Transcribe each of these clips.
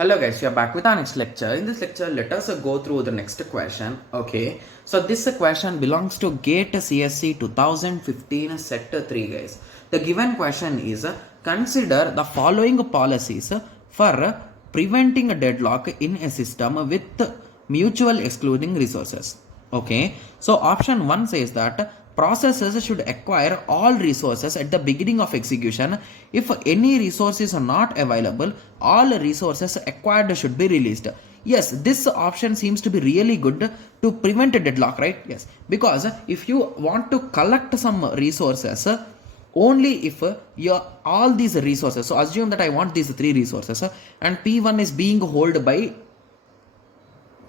Hello guys, we are back with our next lecture. In this lecture, let us go through the next question. Okay, so this question belongs to GATE CSC 2015 set 3 guys. The given question is consider the following policies for preventing a deadlock in a system with mutual excluding resources. Okay, so option 1 says that processes should acquire all resources at the beginning of execution. If any resource is not available, all resources acquired should be released. Yes, this option seems to be really good to prevent a deadlock, right? Yes, because if you want to collect some resources, only if all these resources, so assume that I want these three resources and P1 is being held by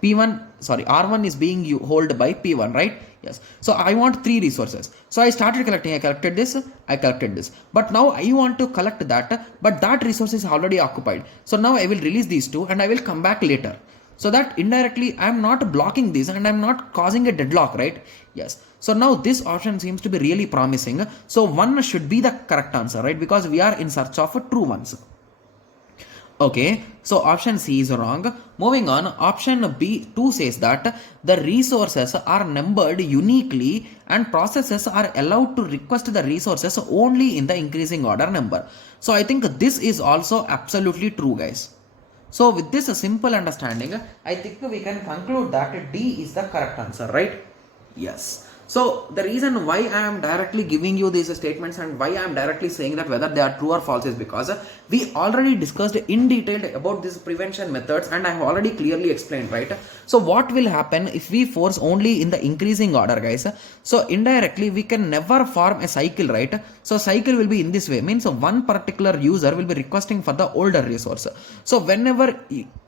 R1 is being held by P1, right? Yes. So I want three resources. So I started collecting. I collected this. But now I want to collect that, but that resource is already occupied. So now I will release these two and I will come back later. So that indirectly I am not blocking this and I am not causing a deadlock, right? Yes. So now this option seems to be really promising. So 1 should be the correct answer, right? Because we are in search of true ones. Okay, so option C is wrong. Moving on, option B2 says that the resources are numbered uniquely and processes are allowed to request the resources only in the increasing order number. So I think this is also absolutely true, guys. So with this simple understanding, I think we can conclude that D is the correct answer, right? Yes. So the reason why I am directly giving you these statements and why I am directly saying that whether they are true or false is because we already discussed in detail about these prevention methods and I have already clearly explained, right? So what will happen if we force only in the increasing order, guys? So indirectly we can never form a cycle, right? So cycle will be in this way, means one particular user will be requesting for the older resource. So whenever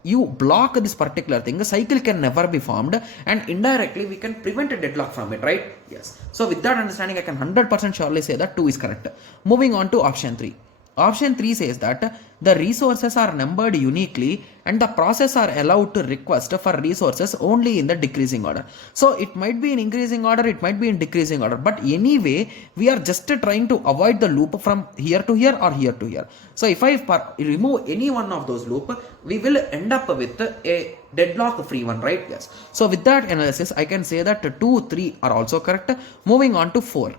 you block this particular thing, the cycle can never be formed and indirectly we can prevent a deadlock from it, right? Yes. So with that understanding, I can 100% surely say that 2 is correct. Moving on to option 3. Option 3 says that the resources are numbered uniquely and the process are allowed to request for resources only in the decreasing order. So it might be in increasing order, it might be in decreasing order, but anyway, we are just trying to avoid the loop from here to here or here to here. So if I remove any one of those loop, we will end up with a deadlock free one, right? Yes. So with that analysis, I can say that 2, 3 are also correct. Moving on to 4.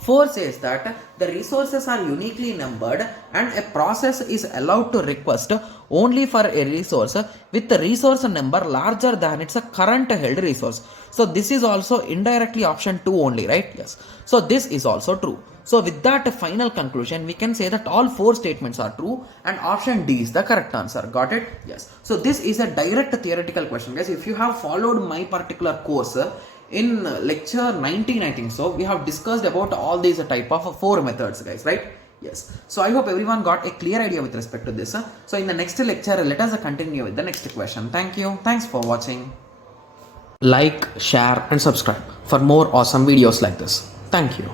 4 says that the resources are uniquely numbered and a process is allowed to request only for a resource with the resource number larger than its current held resource. So this is also indirectly option 2 only, right? Yes. So this is also true. So with that final conclusion, we can say that all 4 statements are true and option D is the correct answer. Got it? Yes. So this is a direct theoretical question, guys. If you have followed my particular course, in lecture 19, I think so, we have discussed about all these type of 4 methods, guys, right? Yes. So I hope everyone got a clear idea with respect to this. So in the next lecture, let us continue with the next question. Thank you. Thanks for watching. Like, share and subscribe for more awesome videos like this. Thank you.